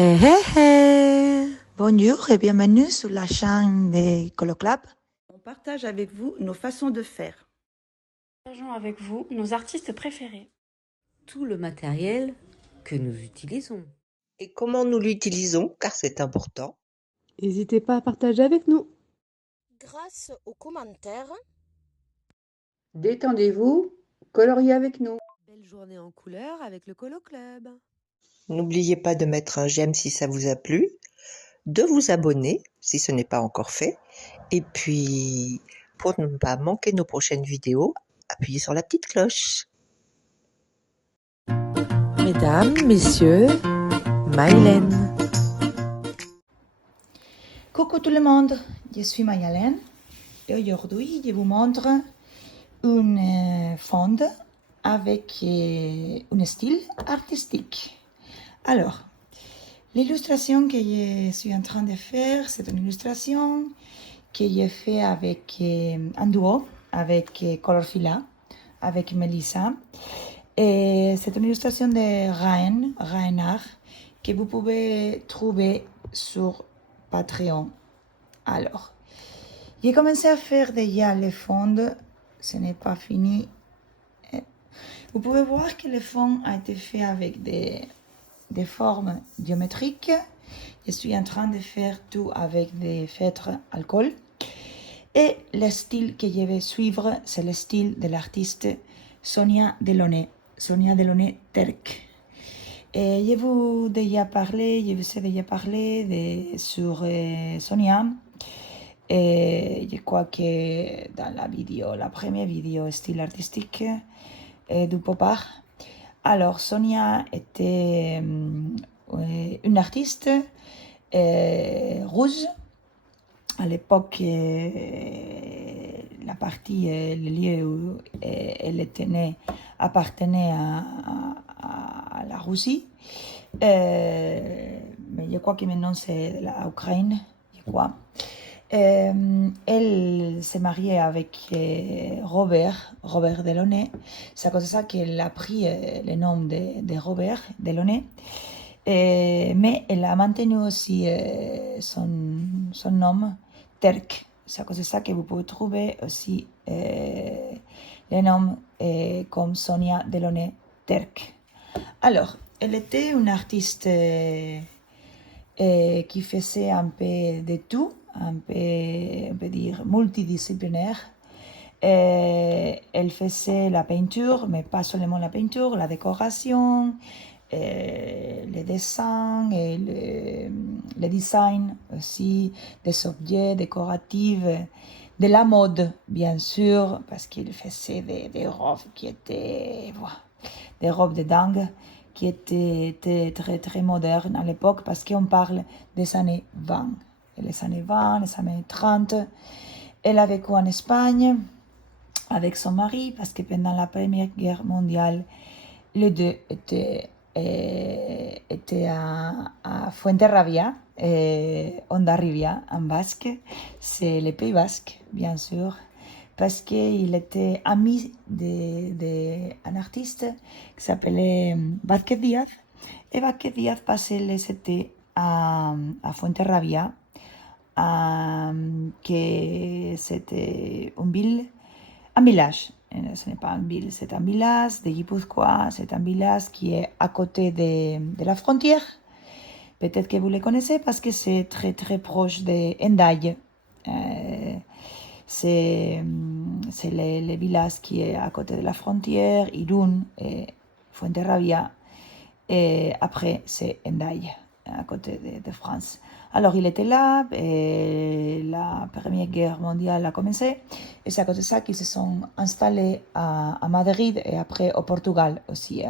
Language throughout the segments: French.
Hé hé hé! Bonjour et bienvenue sur la chaîne de Coloclub. On partage avec vous nos façons de faire. Partageons avec vous nos artistes préférés. Tout le matériel que nous utilisons. Et comment nous l'utilisons, car c'est important. N'hésitez pas à partager avec nous. Grâce aux commentaires, Détendez-vous, coloriez avec nous. Belle journée en couleur avec le Colo Club. N'oubliez pas de mettre un j'aime si ça vous a plu, de vous abonner si ce n'est pas encore fait, et puis pour ne pas manquer nos prochaines vidéos, appuyez sur la petite cloche. Mesdames, messieurs, Maïlène. Coucou tout le monde, je suis Mayalène et aujourd'hui je vous montre une fond avec un style artistique. Alors, l'illustration que je suis en train de faire, c'est une illustration que j'ai fait avec un duo, avec Colorfila, avec Melissa. Et c'est une illustration de Reinhard, que vous pouvez trouver sur Patreon. Alors, j'ai commencé à faire déjà les fonds, ce n'est pas fini. Vous pouvez voir que le fond a été fait avec des formes géométriques. Je suis en train de faire tout avec des feutres alcool. Et le style que je vais suivre, c'est le style de l'artiste Sonia Delaunay Terk. Et je vous ai déjà parlé sur Sonia. Et je crois que dans la première vidéo style artistique du pop art. Alors Sonia était une artiste rouge. À l'époque, la partie, le lieu où elle était née appartenait à la Russie. Mais je crois que maintenant c'est la Ukraine, je crois. Elle s'est mariée avec Robert Delaunay. C'est à cause de ça qu'elle a pris le nom de Robert Delaunay. Mais elle a maintenu aussi son nom, Terk. C'est à cause de ça que vous pouvez trouver aussi le nom comme Sonia Delaunay Terk. Alors, elle était une artiste qui faisait un peu de tout, un peu, on peut dire, multidisciplinaire. Elle faisait la peinture, mais pas seulement la peinture, la décoration, les dessins et le design aussi des objets décoratifs, de la mode, bien sûr, parce qu'il faisait des robes qui étaient, des robes de dingue, qui étaient très, très modernes à l'époque, parce qu'on parle des années 20. Les années 20, les années 30. Elle a vécu en Espagne avec son mari, parce que pendant la Première Guerre mondiale, les deux étaient à Fuenterrabía, Hondarribia, en basque. C'est le Pays basque, bien sûr, parce qu'il était ami d'un artiste qui s'appelait Vázquez Díaz. Et Vázquez Díaz passait les étés à Fuenterrabía, que c'était un village. Ce n'est pas une ville, c'est un village de Guipúzcoa, c'est un village qui est à côté de la frontière. Peut-être que vous le connaissez parce que c'est très très proche de Hendaye. C'est le village qui est à côté de la frontière, Irún et Fuenterrabía. Et après, c'est Hendaye, à côté de France. Alors, il était là, et la Première Guerre mondiale a commencé, et c'est à cause de ça qu'ils se sont installés à Madrid et après au Portugal aussi.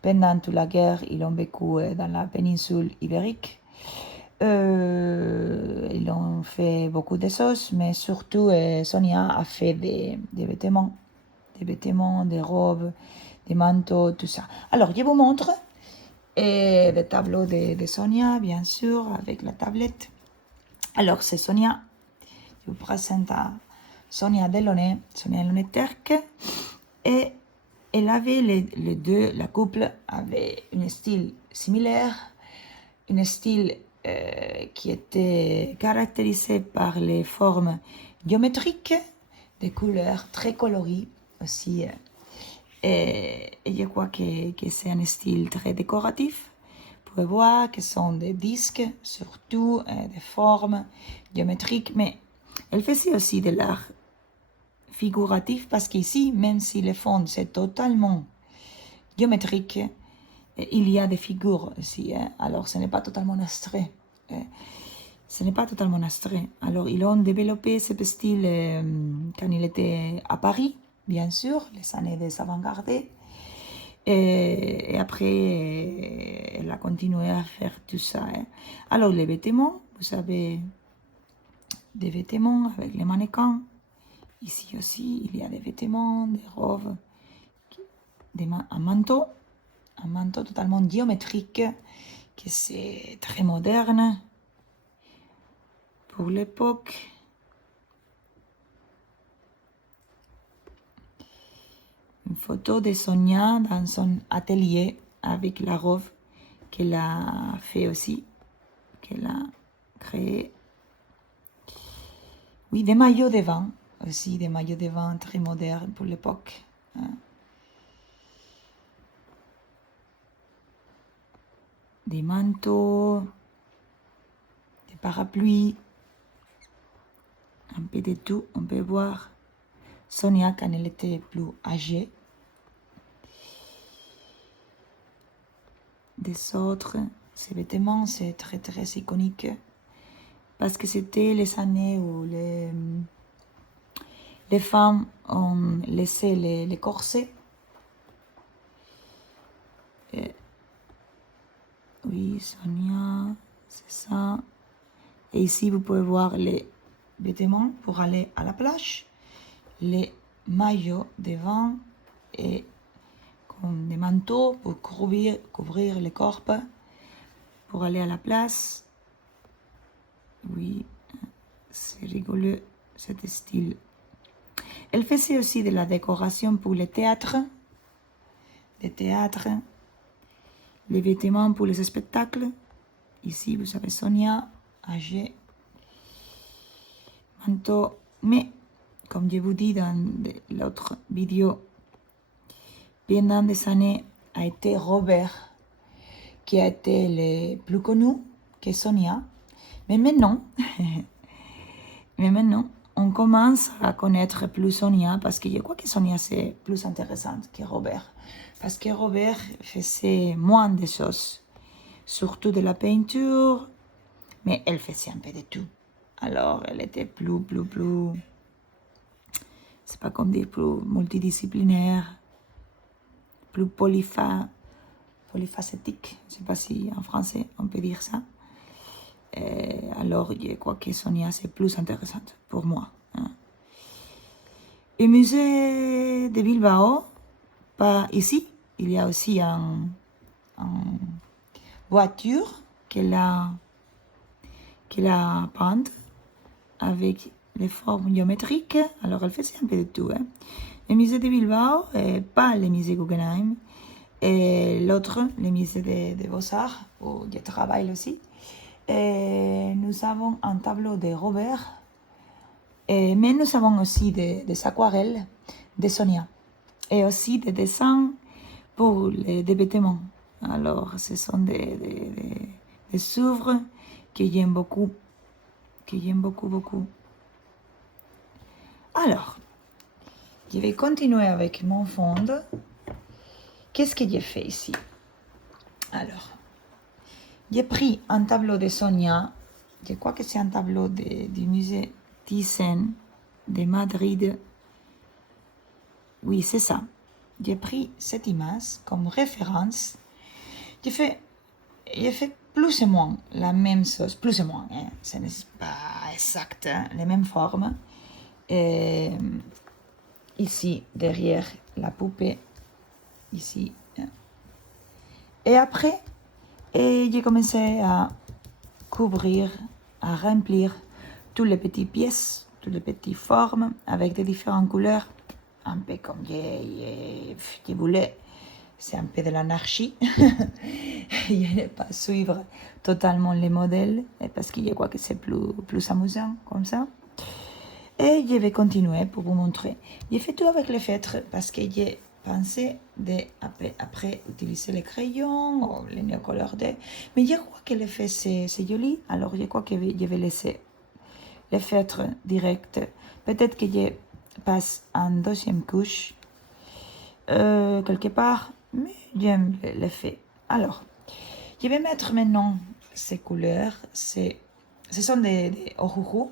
Pendant toute la guerre, ils ont vécu dans la péninsule ibérique. Ils ont fait beaucoup de choses, mais surtout Sonia a fait des vêtements, des robes, des manteaux, tout ça. Alors, je vous montre. Et des tableaux de Sonia, bien sûr, avec la tablette. Alors, c'est Sonia. Je vous présente à Sonia Delaunay Terk. Et elle avait les deux, la couple avait un style similaire. un style qui était caractérisé par les formes géométriques, des couleurs très colorées aussi. Et je crois que c'est un style très décoratif. Vous pouvez voir que ce sont des disques, surtout des formes géométriques, mais elle faisait aussi de l'art figuratif parce qu'ici, même si le fond c'est totalement géométrique, il y a des figures aussi. Alors ce n'est pas totalement abstrait. Ce n'est pas totalement abstrait. Alors ils ont développé ce style quand il était à Paris, bien sûr, les années des avant-gardes. Et après, elle a continué à faire tout ça. Alors les vêtements, vous avez des vêtements avec les mannequins. Ici aussi, il y a des vêtements, des robes, un manteau totalement géométrique, que c'est très moderne pour l'époque. Une photo de Sonia dans son atelier avec la robe qu'elle a fait aussi, qu'elle a créé. Oui, des maillots de bain aussi, des maillots de bain très modernes pour l'époque. Des manteaux, des parapluies, un peu de tout. On peut voir Sonia quand elle était plus âgée. Des autres, ces vêtements, c'est très très iconique parce que c'était les années où les femmes ont laissé les corsets. Et, oui, Sonia, c'est ça. Et ici, vous pouvez voir les vêtements pour aller à la plage, les maillots de bain et comme des manteaux pour couvrir les corps pour aller à la place. Oui, c'est rigolo, cet style. Elle faisait aussi de la décoration pour les théâtres, les vêtements pour les spectacles. Ici, vous avez Sonia, âgée, manteau. Mais, comme je vous dis dans l'autre vidéo, pendant des années, a été Robert qui a été le plus connu que Sonia. Mais maintenant, on commence à connaître plus Sonia parce que je crois que Sonia c'est plus intéressante que Robert. Parce que Robert faisait moins de choses, surtout de la peinture, mais elle faisait un peu de tout. Alors elle était plus, c'est pas comme dire plus multidisciplinaire, plus polyphasétique, je ne sais pas si en français on peut dire ça. Alors je crois que Sonia c'est plus intéressante pour moi. Au musée de Bilbao, pas ici, il y a aussi une voiture qu'elle a peinte avec les formes géométriques. Alors elle faisait un peu de tout. Le musée de Bilbao, pas le musée Guggenheim, et l'autre, le musée des Beaux-Arts, où je travaille aussi. Et nous avons un tableau de Robert, mais nous avons aussi des aquarelles de Sonia, et aussi des dessins pour des vêtements. Alors, ce sont des œuvres que j'aime beaucoup, beaucoup. Alors, je vais continuer avec mon fond. Qu'est-ce que j'ai fait ici? Alors, j'ai pris un tableau de Sonia. Je crois que c'est un tableau du musée Thyssen de Madrid. Oui, c'est ça. J'ai pris cette image comme référence. J'ai fait plus ou moins la même chose. Plus ou moins, ce n'est pas exact, les mêmes formes. Et ici, derrière la poupée. Ici. Et après, j'ai commencé à couvrir, à remplir toutes les petites pièces, toutes les petites formes avec des différentes couleurs, un peu comme je voulais c'est un peu de l'anarchie. Je n'ai pas suivre totalement les modèles parce que je crois que c'est plus amusant comme ça. Et je vais continuer pour vous montrer. J'ai fait tout avec les feutres parce que j'ai pensé après utiliser les crayons ou les néocolorés. Mais je crois que l'effet c'est joli, alors je crois que je vais laisser les feutres direct. Peut-être que je passe en deuxième couche quelque part, mais j'aime l'effet. Alors, je vais mettre maintenant ces couleurs. Ce sont des ohuhu,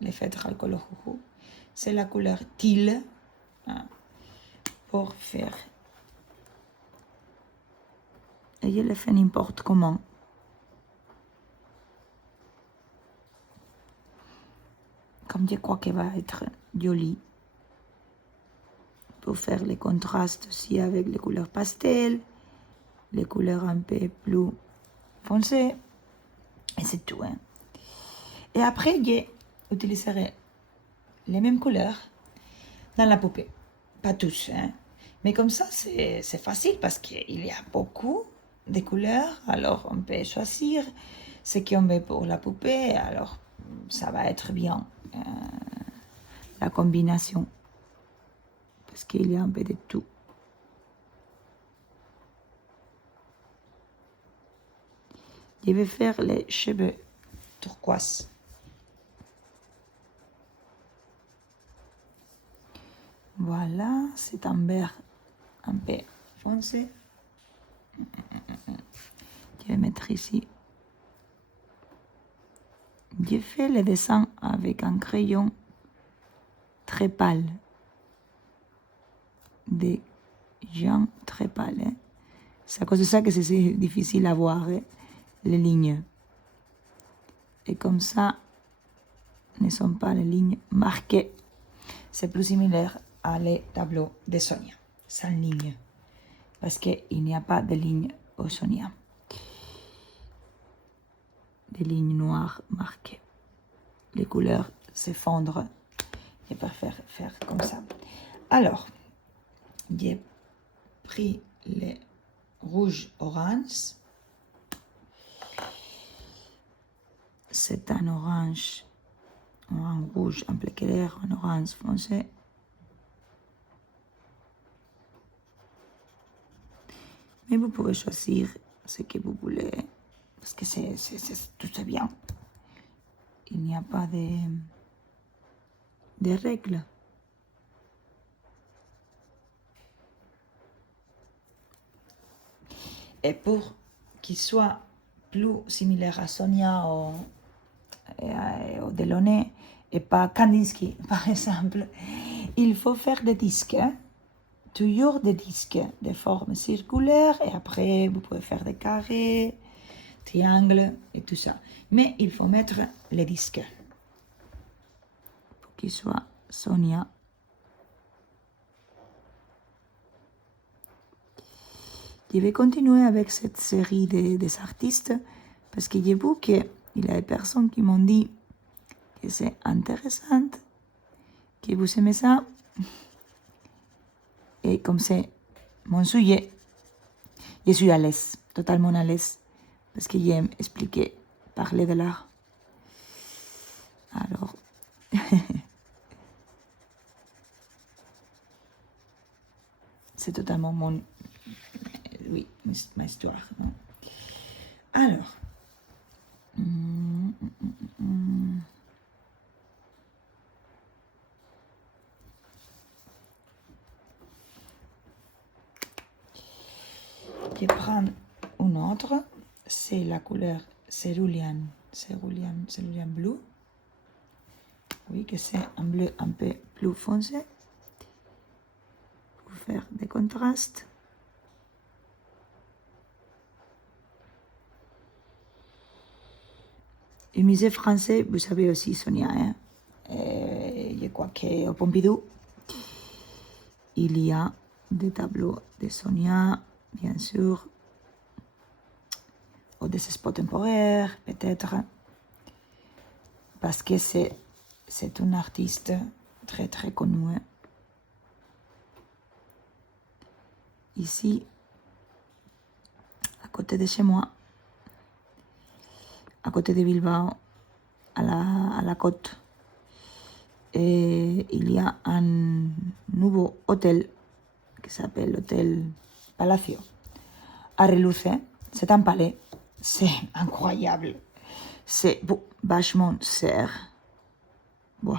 les feutres alcool ohuhu. C'est la couleur teal hein, pour faire. Et je le fais n'importe comment. Comme je crois qu'il va être joli. Pour faire les contrastes aussi avec les couleurs pastel, les couleurs un peu plus foncées. Et c'est tout. Hein. Et après, j'utiliserai les mêmes couleurs dans la poupée. Pas tous, hein. Mais comme ça, c'est facile parce qu'il y a beaucoup de couleurs. Alors, on peut choisir ce qu'on veut pour la poupée. Alors, ça va être bien, la combinaison. Parce qu'il y a un peu de tout. Je vais faire les cheveux turquoise. Voilà, c'est un vert un peu foncé. Je vais mettre ici. J'ai fait le dessin avec un crayon très pâle. Des gens très pâles. Hein. C'est à cause de ça que c'est difficile à voir hein, les lignes. Et comme ça, ne sont pas les lignes marquées. C'est plus similaire à les tableaux de Sonia, sans ligne. Parce qu'il n'y a pas de ligne au Sonia. Des lignes noires marquées. Les couleurs s'effondrent. Je préfère faire comme ça. Alors, j'ai pris les rouges orange. C'est un orange, un rouge un peu clair, un orange foncé. Mais vous pouvez choisir ce que vous voulez, parce que tout est bien. Il n'y a pas de règles. Et pour qu'il soit plus similaire à Sonia ou Delaunay et pas Kandinsky, par exemple, il faut faire des disques. Hein? Toujours des disques de forme circulaire et après vous pouvez faire des carrés, triangles et tout ça. Mais il faut mettre les disques pour qu'il soit Sonia. Je vais continuer avec cette série des artistes parce que j'ai vu qu'il y a des personnes qui m'ont dit que c'est intéressant, que vous aimez ça. Et comme c'est mon sujet, je suis à l'aise, totalement à l'aise, parce que j'aime expliquer, parler de l'art. Alors, c'est totalement oui, ma histoire. Non? Alors, je prends une autre, c'est la couleur cérulean bleu. Oui, que c'est un bleu un peu plus foncé pour faire des contrastes. Le musée français, vous savez aussi, Sonia, hein? Je crois qu'au Pompidou, il y a des tableaux de Sonia, bien sûr, ou des expos temporaires, peut-être, parce que c'est une artiste très, très connue. Ici, côté de chez moi, à côté de Bilbao, à la côte. Et il y a un nouveau hôtel qui s'appelle l'hôtel Palacio à Reluce. C'est un palais, c'est incroyable. C'est vachement cher. Bon.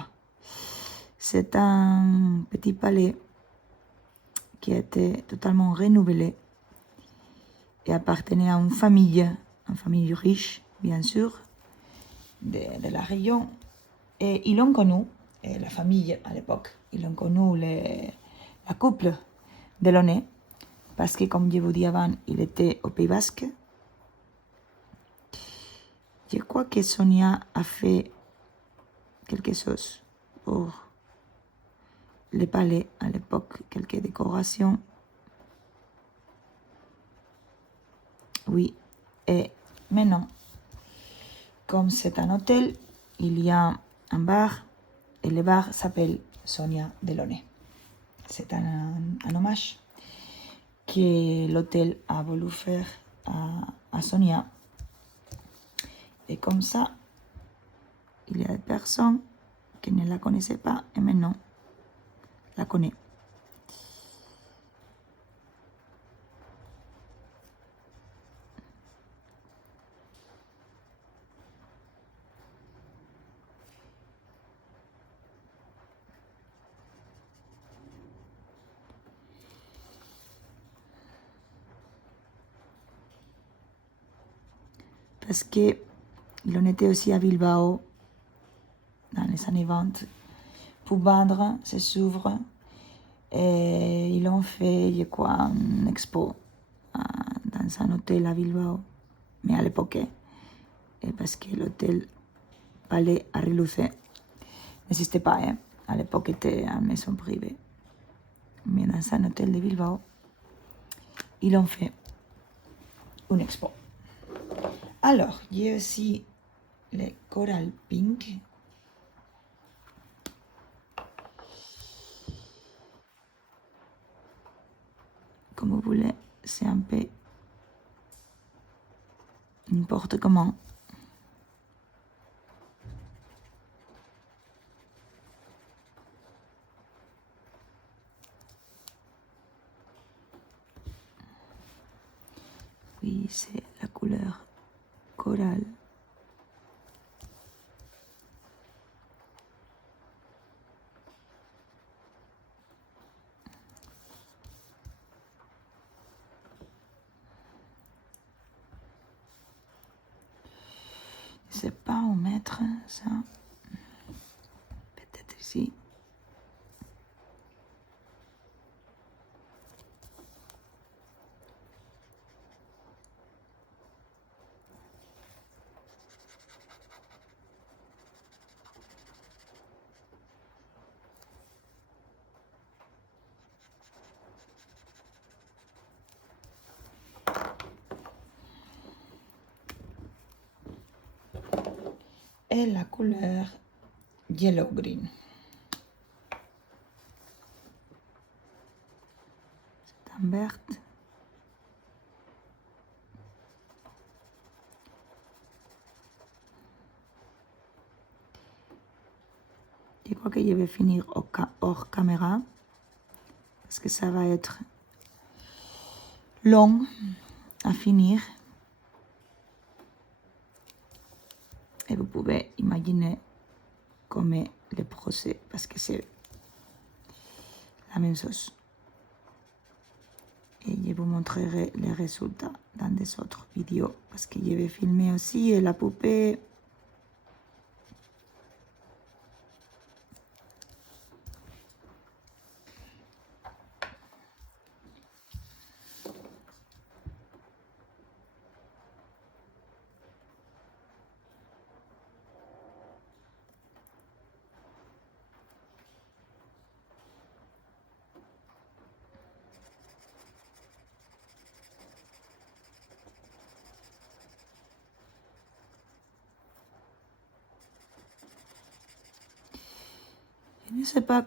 C'est un petit palais qui a été totalement renouvelé et appartenait à une famille riche, bien sûr, de la région. Et ils l'ont connu, et la famille à l'époque, ils l'ont connu, la couple Delaunay, parce que, comme je vous dis avant, il était au Pays Basque. Je crois que Sonia a fait quelque chose pour le palais à l'époque, quelques décorations. Oui, et maintenant, comme c'est un hôtel, il y a un bar, et le bar s'appelle Sonia Delaunay. C'est un hommage que l'hôtel a voulu faire à Sonia. Et comme ça, il y a des personnes qui ne la connaissaient pas et maintenant la connaissent. Parce qu'il en était aussi à Bilbao dans les années 20 pour vendre ses œuvres. Et ils ont fait, je crois, une expo dans un hôtel à Bilbao, mais à l'époque, et parce que l'hôtel Palais à Reluce n'existait pas, hein. À l'époque, c'était une maison privée. Mais dans un hôtel de Bilbao, ils ont fait une expo. Alors, j'ai aussi les Coral Pink. Comme vous voulez, c'est un peu n'importe comment. Oui, c'est la couleur coral. Je ne sais pas où mettre ça. Peut-être ici. Et la couleur yellow green. C'est un vert. Je crois que je vais finir hors caméra parce que ça va être long à finir. Et vous pouvez imaginer comment est le procès parce que c'est la même chose. Et je vous montrerai les résultats dans des autres vidéos parce que je vais filmer aussi la poupée. Je ne sais pas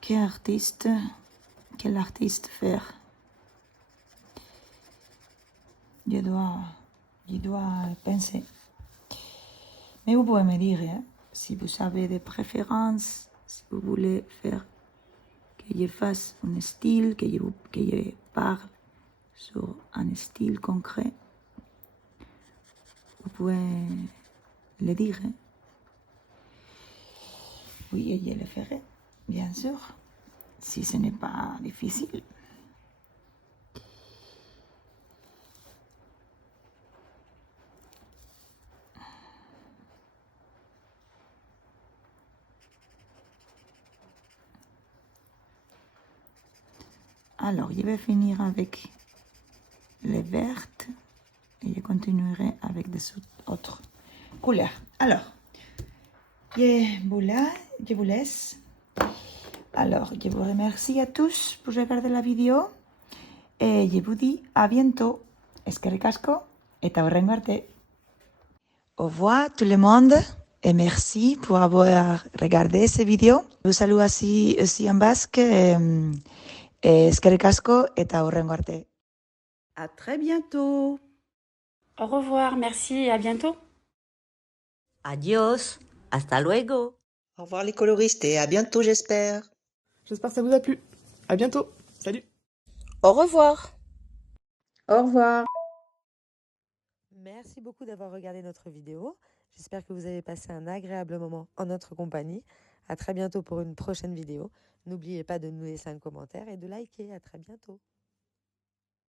quel artiste faire. je dois penser. Mais vous pouvez me dire si vous avez des préférences, si vous voulez faire que je fasse un style, que je parle sur un style concret. Vous pouvez le dire. Oui, je le ferai, bien sûr, si ce n'est pas difficile. Alors, je vais finir avec les vertes et je continuerai avec des autres couleurs. Alors, je vous laisse. Alors, je vous remercie à tous pour regarder la vidéo et je vous dis à bientôt. Eskerrik asko eta hurrengo arte. Au revoir tout le monde et merci pour avoir regardé cette vidéo. Je vous salue aussi en basque. Eskerrik asko eta hurrengo arte. À très bientôt. Au revoir, merci et à bientôt. Adios, hasta luego. Au revoir les coloristes et à bientôt j'espère. J'espère que ça vous a plu. À bientôt. Salut. Au revoir. Au revoir. Merci beaucoup d'avoir regardé notre vidéo. J'espère que vous avez passé un agréable moment en notre compagnie. À très bientôt pour une prochaine vidéo. N'oubliez pas de nous laisser un commentaire et de liker. À très bientôt.